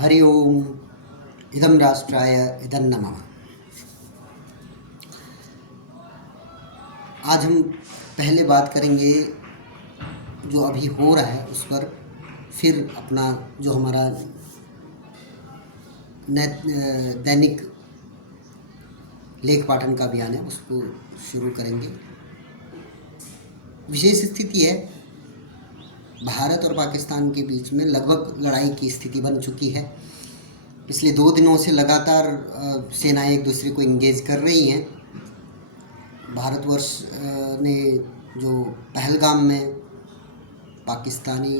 हरि ओम। इदं राष्ट्राय इदं नमः। आज हम पहले बात करेंगे जो अभी हो रहा है उस पर, फिर अपना जो हमारा दैनिक लेख पाठन का अभियान है उसको शुरू करेंगे। विशेष स्थिति है, भारत और पाकिस्तान के बीच में लगभग लड़ाई की स्थिति बन चुकी है। पिछले 2 दिनों से लगातार सेनाएं एक दूसरे को इंगेज कर रही हैं। भारतवर्ष ने जो पहलगाम में पाकिस्तानी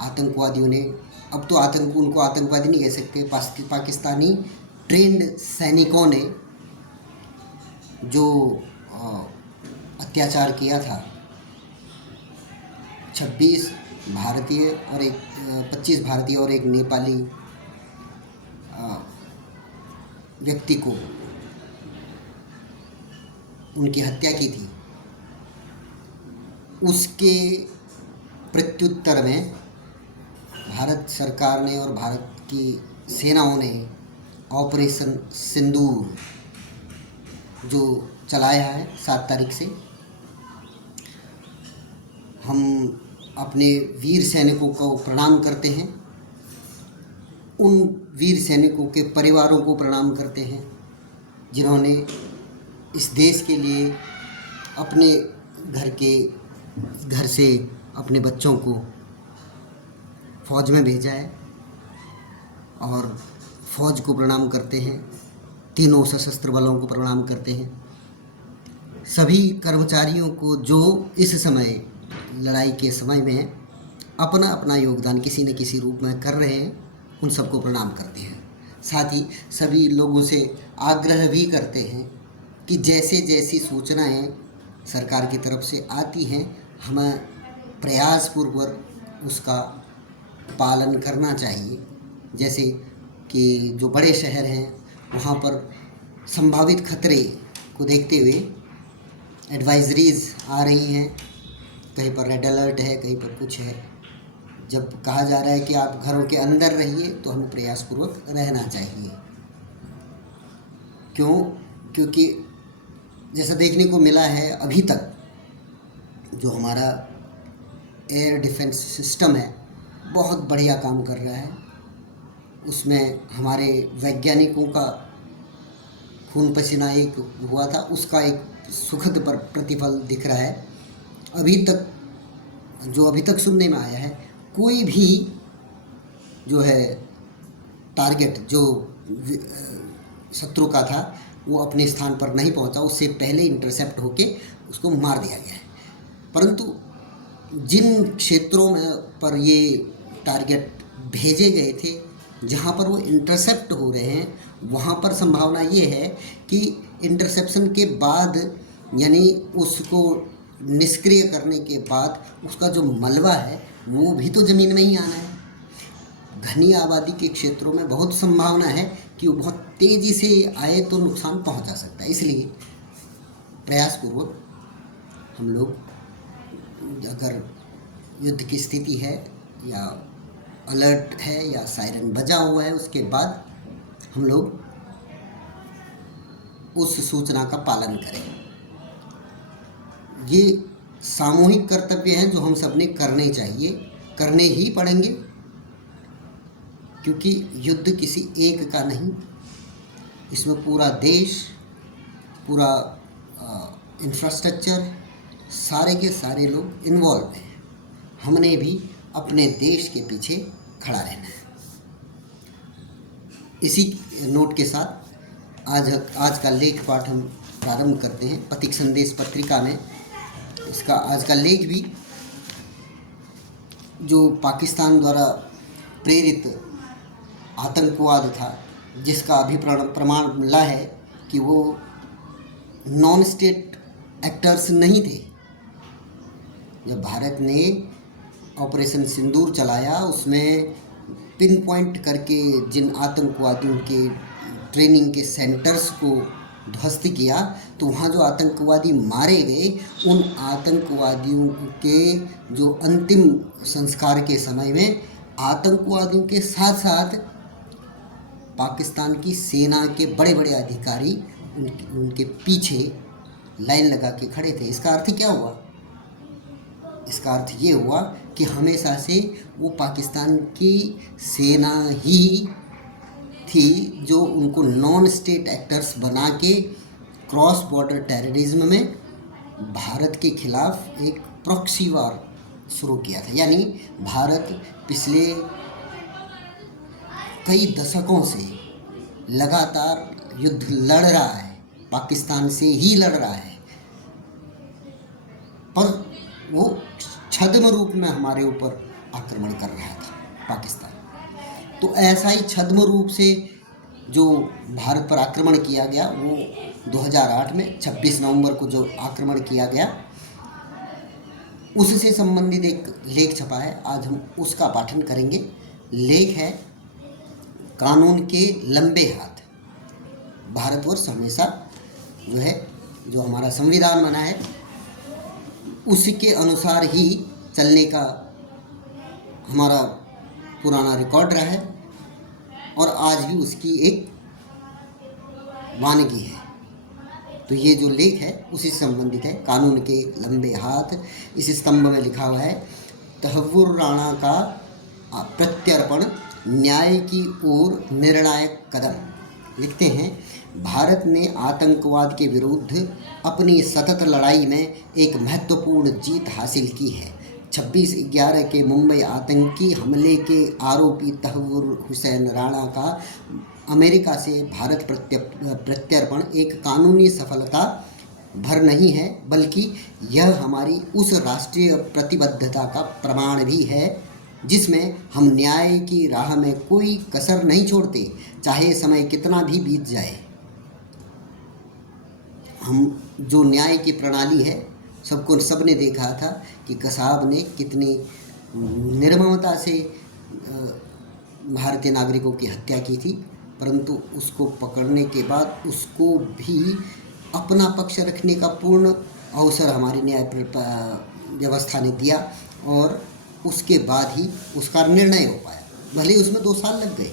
आतंकवादियों ने, अब तो उनको आतंकवादी नहीं कह सकते, पाकिस्तानी ट्रेंड सैनिकों ने जो अत्याचार किया था, 26 भारतीय और 25 भारतीय और एक नेपाली व्यक्ति को उनकी हत्या की थी, उसके प्रत्युत्तर में भारत सरकार ने और भारत की सेनाओं ने ऑपरेशन सिंदूर जो चलाया है 7 तारीख से। हम अपने वीर सैनिकों को प्रणाम करते हैं, उन वीर सैनिकों के परिवारों को प्रणाम करते हैं जिन्होंने इस देश के लिए अपने घर से अपने बच्चों को फ़ौज में भेजा है, और फ़ौज को प्रणाम करते हैं, तीनों सशस्त्र बलों को प्रणाम करते हैं, सभी कर्मचारियों को जो इस समय लड़ाई के समय में अपना अपना योगदान किसी न किसी रूप में कर रहे हैं, उन सबको प्रणाम करते हैं। साथ ही सभी लोगों से आग्रह भी करते हैं कि जैसे जैसी सूचनाएं सरकार की तरफ से आती हैं, हमें प्रयासपूर्वक उसका पालन करना चाहिए। जैसे कि जो बड़े शहर हैं वहाँ पर संभावित खतरे को देखते हुए एडवाइजरीज़ आ रही हैं, कहीं पर रेड अलर्ट है, कहीं पर कुछ है। जब कहा जा रहा है कि आप घरों के अंदर रहिए, तो हमें प्रयासपूर्वक रहना चाहिए। क्योंकि जैसा देखने को मिला है, अभी तक जो हमारा एयर डिफेंस सिस्टम है बहुत बढ़िया काम कर रहा है। उसमें हमारे वैज्ञानिकों का खून पसीना एक हुआ था, उसका एक सुखद प्रतिफल दिख रहा है। अभी तक सुनने में आया है, कोई भी जो है टारगेट जो शत्रु का था वो अपने स्थान पर नहीं पहुंचा, उससे पहले इंटरसेप्ट होके उसको मार दिया गया है। परंतु जिन क्षेत्रों में पर ये टारगेट भेजे गए थे, जहाँ पर वो इंटरसेप्ट हो रहे हैं, वहाँ पर संभावना ये है कि इंटरसेप्शन के बाद, यानी उसको निष्क्रिय करने के बाद उसका जो मलबा है वो भी तो ज़मीन में ही आना है। घनी आबादी के क्षेत्रों में बहुत संभावना है कि वो बहुत तेज़ी से आए तो नुकसान पहुंचा सकता है। इसलिए प्रयासपूर्वक हम लोग, अगर युद्ध की स्थिति है या अलर्ट है या सायरन बजा हुआ है, उसके बाद हम लोग उस सूचना का पालन करें। ये सामूहिक कर्तव्य हैं जो हम सब ने करने चाहिए, करने ही पड़ेंगे, क्योंकि युद्ध किसी एक का नहीं, इसमें पूरा देश, पूरा इंफ्रास्ट्रक्चर, सारे के सारे लोग इन्वॉल्व हैं। हमने भी अपने देश के पीछे खड़ा रहना है। इसी नोट के साथ आज का लेख पाठ हम प्रारंभ करते हैं। पथिक संदेश पत्रिका में इसका आज का लेख भी, जो पाकिस्तान द्वारा प्रेरित आतंकवाद था, जिसका अभी प्रमाण मिला है कि वो नॉन स्टेट एक्टर्स नहीं थे। जब भारत ने ऑपरेशन सिंदूर चलाया, उसमें पिन पॉइंट करके जिन आतंकवादियों के ट्रेनिंग के सेंटर्स को ध्वस्त किया, तो वहाँ जो आतंकवादी मारे गए, उन आतंकवादियों के जो अंतिम संस्कार के समय में आतंकवादियों के साथ साथ पाकिस्तान की सेना के बड़े बड़े अधिकारी उनके पीछे लाइन लगा के खड़े थे। इसका अर्थ क्या हुआ? इसका अर्थ ये हुआ कि हमेशा से वो पाकिस्तान की सेना ही थी जो उनको नॉन स्टेट एक्टर्स बना के क्रॉस बॉर्डर टेररिज्म में भारत के खिलाफ एक प्रॉक्सी वार शुरू किया था। यानी भारत पिछले कई दशकों से लगातार युद्ध लड़ रहा है, पाकिस्तान से ही लड़ रहा है, पर वो छद्म रूप में हमारे ऊपर आक्रमण कर रहा था पाकिस्तान। तो ऐसा ही छद्म रूप से जो भारत पर आक्रमण किया गया वो 2008 में 26 नवंबर को जो आक्रमण किया गया उससे संबंधित एक लेख छपा है। आज हम उसका पाठन करेंगे। लेख है कानून के लंबे हाथ। भारतवर्ष हमेशा जो हमारा संविधान बना है उसके अनुसार ही चलने का हमारा पुराना रिकॉर्ड रहा है और आज भी उसकी एक वानगी है। तो ये जो लेख है उसी से संबंधित है। कानून के लंबे हाथ, इस स्तंभ में लिखा हुआ है तहव्वुर राणा का प्रत्यर्पण न्याय की ओर निर्णायक कदम। लिखते हैं भारत ने आतंकवाद के विरुद्ध अपनी सतत लड़ाई में एक महत्वपूर्ण जीत हासिल की है। 26/11 के मुंबई आतंकी हमले के आरोपी तहव्वुर हुसैन राणा का अमेरिका से भारत प्रत्यर्पण एक कानूनी सफलता भर नहीं है बल्कि यह हमारी उस राष्ट्रीय प्रतिबद्धता का प्रमाण भी है जिसमें हम न्याय की राह में कोई कसर नहीं छोड़ते, चाहे समय कितना भी बीत जाए। हम जो न्याय की प्रणाली है सबने देखा था कि कसाब ने कितनी निर्ममता से भारतीय नागरिकों की हत्या की थी, परंतु उसको पकड़ने के बाद उसको भी अपना पक्ष रखने का पूर्ण अवसर हमारी न्याय व्यवस्था ने दिया और उसके बाद ही उसका निर्णय हो पाया, भले ही उसमें 2 साल लग गए।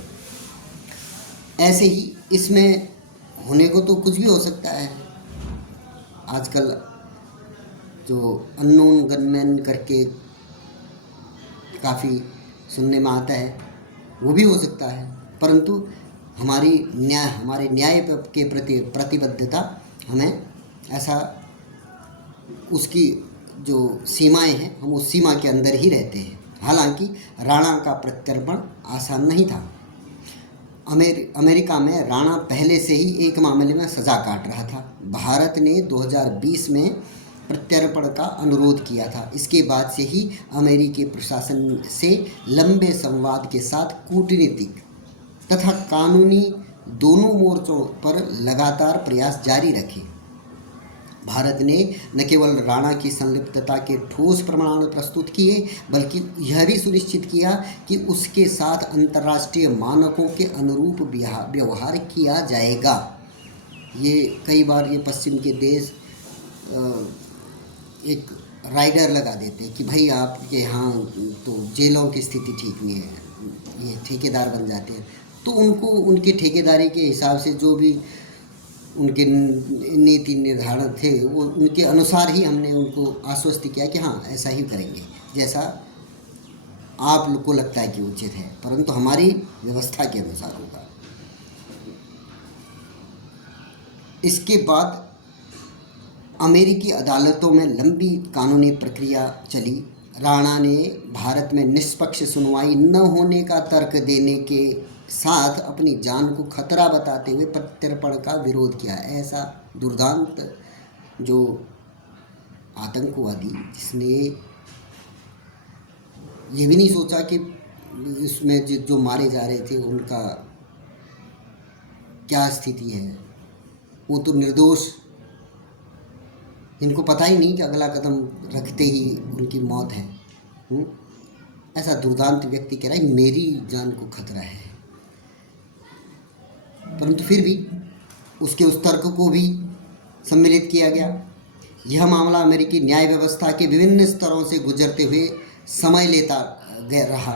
ऐसे ही इसमें होने को तो कुछ भी हो सकता है। आजकल जो अननोन गनमैन करके काफ़ी सुनने में आता है वो भी हो सकता है, परंतु हमारे न्याय के प्रति प्रतिबद्धता हमें ऐसा उसकी जो सीमाएं हैं हम उस सीमा के अंदर ही रहते हैं। हालांकि राणा का प्रत्यर्पण आसान नहीं था। अमेरिका में राणा पहले से ही एक मामले में सज़ा काट रहा था। भारत ने 2020 में प्रत्यर्पण का अनुरोध किया था। इसके बाद से ही अमेरिकी प्रशासन से लंबे संवाद के साथ कूटनीतिक तथा कानूनी दोनों मोर्चों पर लगातार प्रयास जारी रखे। भारत ने न केवल राणा की संलिप्तता के ठोस प्रमाण प्रस्तुत किए बल्कि यह भी सुनिश्चित किया कि उसके साथ अंतर्राष्ट्रीय मानकों के अनुरूप व्यवहार किया जाएगा। ये कई बार ये पश्चिम के देश एक राइडर लगा देते हैं कि भाई आपके यहाँ तो जेलों की स्थिति ठीक नहीं है, ये ठेकेदार बन जाते हैं। तो उनको उनकी ठेकेदारी के हिसाब से जो भी उनके नीति निर्धारण थे वो उनके अनुसार ही हमने उनको आश्वस्त किया कि हाँ ऐसा ही करेंगे जैसा आप लोग को लगता है कि उचित है, परंतु हमारी व्यवस्था के अनुसार होगा। इसके बाद अमेरिकी अदालतों में लंबी कानूनी प्रक्रिया चली। राणा ने भारत में निष्पक्ष सुनवाई न होने का तर्क देने के साथ अपनी जान को खतरा बताते हुए प्रत्यर्पण का विरोध किया। ऐसा दुर्दांत जो आतंकवादी जिसने ये भी नहीं सोचा कि इसमें जो मारे जा रहे थे उनका क्या स्थिति है, वो तो निर्दोष, इनको पता ही नहीं कि अगला कदम रखते ही उनकी मौत है। ऐसा दुर्दांत व्यक्ति कह रहा है मेरी जान को खतरा है, परंतु फिर भी उसके उस तर्क को भी सम्मिलित किया गया। यह मामला अमेरिकी न्याय व्यवस्था के विभिन्न स्तरों से गुजरते हुए समय लेता गया रहा।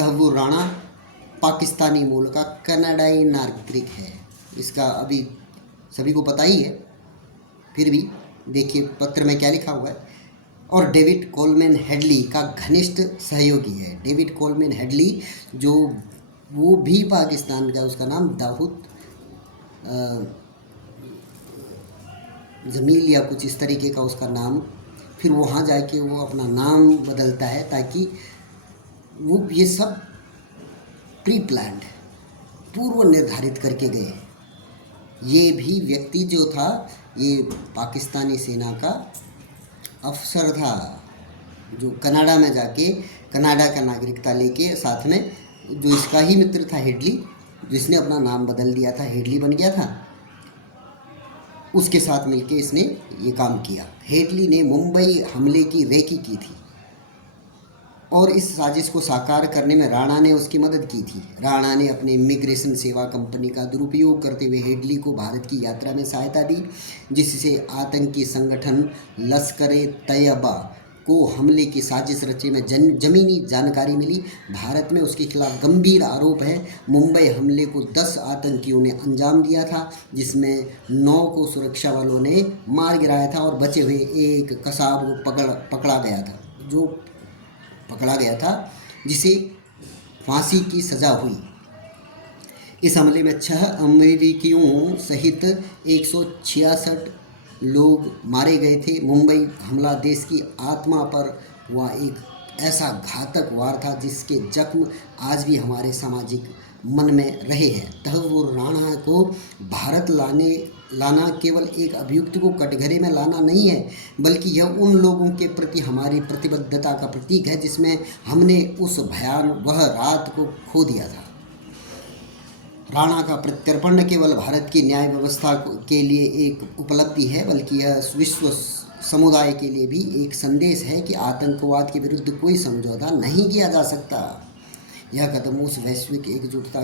तहव्वुर राणा पाकिस्तानी मूल का कनाडाई नागरिक है। इसका अभी सभी को पता ही है, फिर भी देखिए पत्र में क्या लिखा हुआ है। और डेविड कोलमैन हेडली का घनिष्ठ सहयोगी है। डेविड कोलमैन हेडली जो वो भी पाकिस्तान का, उसका नाम दाऊद जमील या कुछ इस तरीके का उसका नाम, फिर वहाँ जाके वो अपना नाम बदलता है ताकि वो ये सब प्री प्लान्ड, पूर्व निर्धारित करके गए। ये भी व्यक्ति जो था ये पाकिस्तानी सेना का अफसर था, जो कनाडा में जाके कनाडा का नागरिकता लेके, साथ में जो इसका ही मित्र था हेडली, जिसने अपना नाम बदल दिया था, हेडली बन गया था, उसके साथ मिलके इसने ये काम किया। हेडली ने मुंबई हमले की रेकी की थी और इस साजिश को साकार करने में राणा ने उसकी मदद की थी। राणा ने अपने इमिग्रेशन सेवा कंपनी का दुरुपयोग करते हुए हेडली को भारत की यात्रा में सहायता दी, जिससे आतंकी संगठन लश्कर-ए-तैयबा को हमले की साजिश रचने में जमीनी जानकारी मिली। भारत में उसके खिलाफ गंभीर आरोप है। मुंबई हमले को 10 आतंकियों ने अंजाम दिया था, जिसमें 9 को सुरक्षा बलों ने मार गिराया था और बचे हुए एक कसाब को पकड़ा गया था, जिसे फांसी की सज़ा हुई। इस हमले में 6 अमेरिकियों सहित 166 लोग मारे गए थे। मुंबई हमला देश की आत्मा पर हुआ एक ऐसा घातक वार था जिसके जख्म आज भी हमारे सामाजिक मन में रहे हैं। तहव्वुर राणा को भारत लाना केवल एक अभियुक्त को कटघरे में लाना नहीं है, बल्कि यह उन लोगों के प्रति हमारी प्रतिबद्धता का प्रतीक है जिसमें हमने उस भयावह रात को खो दिया था। राणा का प्रत्यर्पण न केवल भारत की न्याय व्यवस्था के लिए एक उपलब्धि है, बल्कि यह विश्व समुदाय के लिए भी एक संदेश है कि आतंकवाद के विरुद्ध कोई समझौता नहीं किया जा सकता। यह कदम उस वैश्विक एकजुटता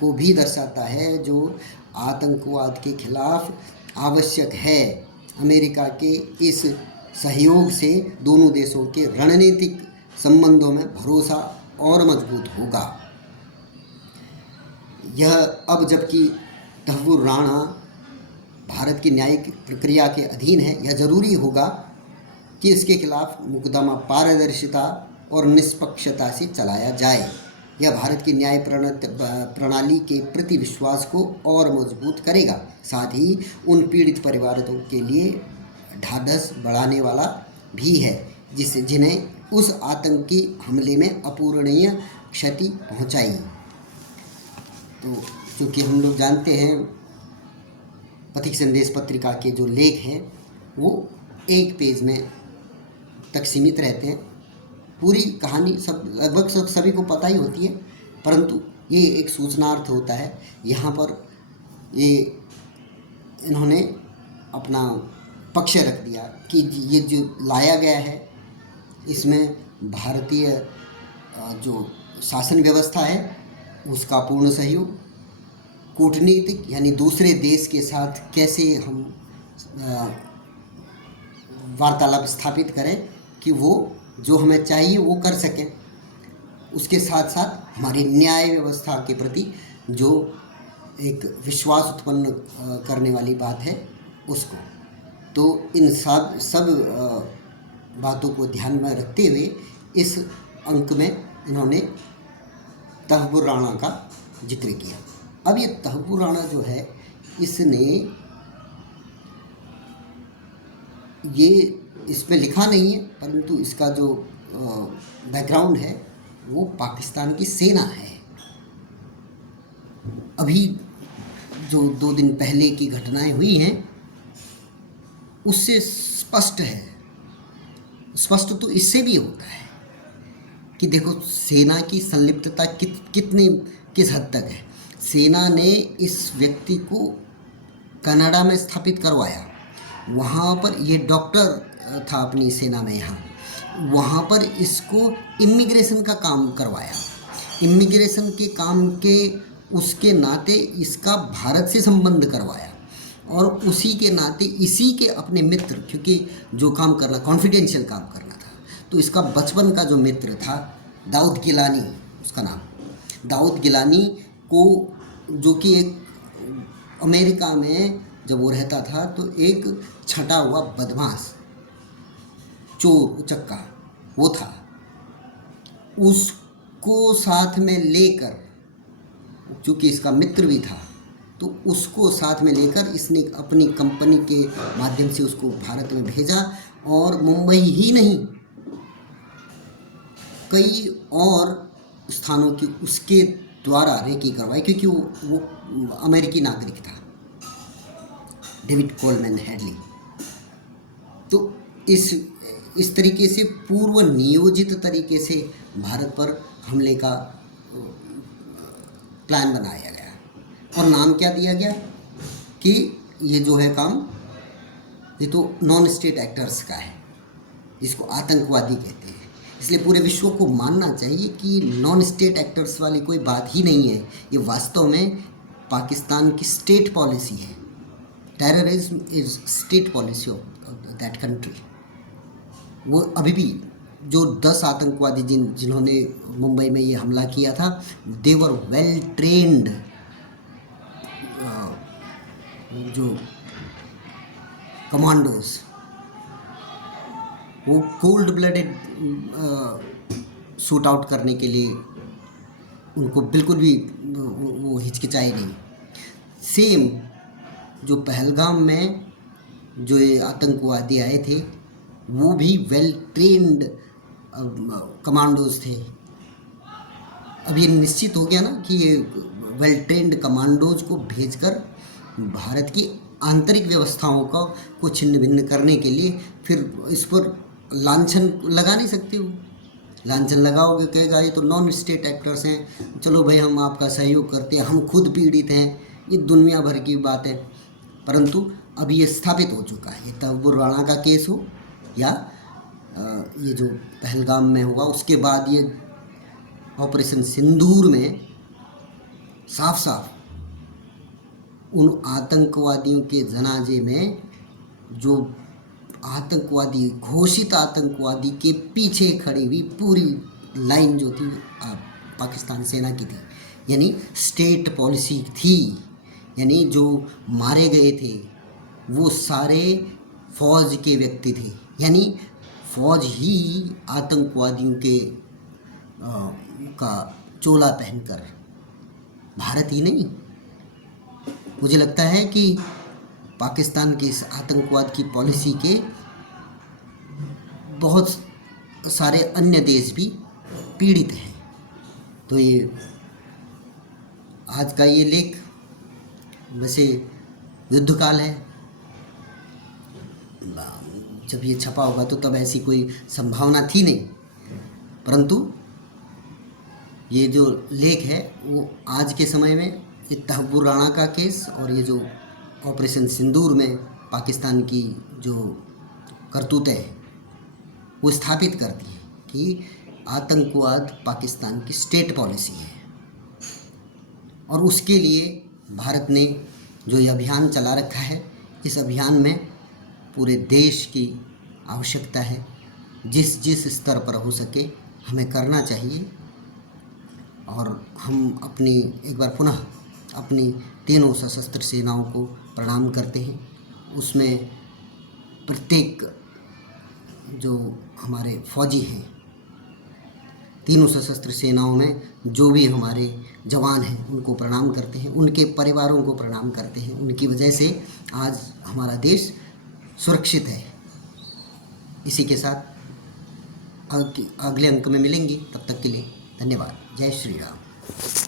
को भी दर्शाता है जो आतंकवाद के खिलाफ आवश्यक है। अमेरिका के इस सहयोग से दोनों देशों के रणनीतिक संबंधों में भरोसा और मजबूत होगा। यह अब जबकि तहव्वुर राणा भारत की न्यायिक प्रक्रिया के अधीन है, यह जरूरी होगा कि इसके खिलाफ मुकदमा पारदर्शिता और निष्पक्षता से चलाया जाए। यह भारत की न्याय प्रणाली के प्रति विश्वास को और मजबूत करेगा, साथ ही उन पीड़ित परिवारों के लिए ढाढ़स बढ़ाने वाला भी है जिन्हें उस आतंकी हमले में अपूरणीय क्षति पहुंचाई। तो क्योंकि हम लोग जानते हैं पथिक संदेश पत्रिका के जो लेख हैं वो एक पेज में तक सीमित रहते हैं। पूरी कहानी लगभग सभी को पता ही होती है, परंतु ये एक सूचनार्थ होता है। यहाँ पर ये इन्होंने अपना पक्ष रख दिया कि ये जो लाया गया है इसमें भारतीय जो शासन व्यवस्था है उसका पूर्ण सहयोग, कूटनीतिक यानी दूसरे देश के साथ कैसे हम वार्तालाप स्थापित करें कि वो जो हमें चाहिए वो कर सकें, उसके साथ साथ हमारी न्याय व्यवस्था के प्रति जो एक विश्वास उत्पन्न करने वाली बात है उसको। तो इन सब बातों को ध्यान में रखते हुए इस अंक में इन्होंने तहव्वुर राणा का जिक्र किया। अब ये तहव्वुर राणा जो है इसने ये इसमें लिखा नहीं है, परंतु इसका जो बैकग्राउंड है वो पाकिस्तान की सेना है। अभी जो 2 दिन पहले की घटनाएं हुई हैं उससे स्पष्ट है, स्पष्ट तो इससे भी होता है कि देखो सेना की संलिप्तता किस हद तक है। सेना ने इस व्यक्ति को कनाडा में स्थापित करवाया, वहाँ पर ये डॉक्टर था अपनी सेना में, वहाँ पर इसको इमिग्रेशन का काम करवाया। इमिग्रेशन के काम के उसके नाते इसका भारत से संबंध करवाया और उसी के नाते इसी के अपने मित्र, क्योंकि जो काम करना कॉन्फिडेंशियल काम करना था, तो इसका बचपन का जो मित्र था दाऊद गिलानी, उसका नाम, दाऊद गिलानी को, जो कि एक अमेरिका में जब वो रहता था तो एक छँटा हुआ बदमाश, चोर, उचक्का वो था। उसको साथ में लेकर, चूँकि इसका मित्र भी था, तो उसको साथ में लेकर इसने अपनी कंपनी के माध्यम से उसको भारत में भेजा, और मुंबई ही नहीं कई और स्थानों की उसके द्वारा रेकी करवाई, क्योंकि वो अमेरिकी नागरिक था, डेविड कोलमैन हेडली। तो इस तरीके से पूर्व नियोजित तरीके से भारत पर हमले का प्लान बनाया गया, और नाम क्या दिया गया कि ये जो है काम, ये तो नॉन स्टेट एक्टर्स का है, जिसको आतंकवादी कहते हैं। इसलिए पूरे विश्व को मानना चाहिए कि नॉन स्टेट एक्टर्स वाली कोई बात ही नहीं है, ये वास्तव में पाकिस्तान की स्टेट पॉलिसी है। Terrorism is state policy of that country. वो अभी भी जो 10 आतंकवादी जिन्होंने मुंबई में ये हमला किया था, दे वर वेल ट्रेंड, जो कमांडोज, वो कोल्ड ब्लडेड शूट आउट करने के लिए उनको बिल्कुल भी वो हिचकिचाए नहीं। सेम जो पहलगाम में जो ये आतंकवादी आए थे, वो भी वेल ट्रेंड कमांडोज थे। अब ये निश्चित हो गया ना कि ये वेल ट्रेंड कमांडोज को भेजकर भारत की आंतरिक व्यवस्थाओं को छिन्न भिन्न करने के लिए, फिर इस पर लांछन लगा नहीं सकते हो। लांछन लगाओगे, कहेगा ये तो नॉन स्टेट एक्टर्स हैं, चलो भाई हम आपका सहयोग करते हैं, हम खुद पीड़ित हैं, ये दुनिया भर की बात है। परंतु अब ये स्थापित हो चुका है, ये तब्बुर राणा का केस हो या ये जो पहलगाम में हुआ, उसके बाद ये ऑपरेशन सिंदूर में साफ साफ उन आतंकवादियों के जनाजे में जो आतंकवादी, घोषित आतंकवादी के पीछे खड़ी हुई पूरी लाइन जो थी पाकिस्तान सेना की थी, यानी स्टेट पॉलिसी थी, यानी जो मारे गए थे वो सारे फौज के व्यक्ति थे, यानी फौज ही आतंकवादियों के का चोला पहनकर, भारत ही नहीं। मुझे लगता है कि पाकिस्तान के इस आतंकवाद की पॉलिसी के बहुत सारे अन्य देश भी पीड़ित हैं। तो ये आज का ये लेख वैसे युद्धकाल है, जब ये छपा होगा तो तब ऐसी कोई संभावना थी नहीं, परंतु ये जो लेख है वो आज के समय में ये तब्बुर राणा का केस और ये जो ऑपरेशन सिंदूर में पाकिस्तान की जो करतूतें हैं वो स्थापित करती है कि आतंकवाद पाकिस्तान की स्टेट पॉलिसी है। और उसके लिए भारत ने जो ये अभियान चला रखा है, इस अभियान में पूरे देश की आवश्यकता है। जिस जिस स्तर पर हो सके हमें करना चाहिए, और हम अपनी एक बार पुनः अपनी तीनों सशस्त्र सेनाओं को प्रणाम करते हैं। उसमें प्रत्येक जो हमारे फौजी हैं, तीनों सशस्त्र सेनाओं में जो भी हमारे जवान हैं उनको प्रणाम करते हैं, उनके परिवारों को प्रणाम करते हैं। उनकी वजह से आज हमारा देश सुरक्षित है। इसी के साथ अगले अंक में मिलेंगे, तब तक के लिए धन्यवाद। जय श्री राम।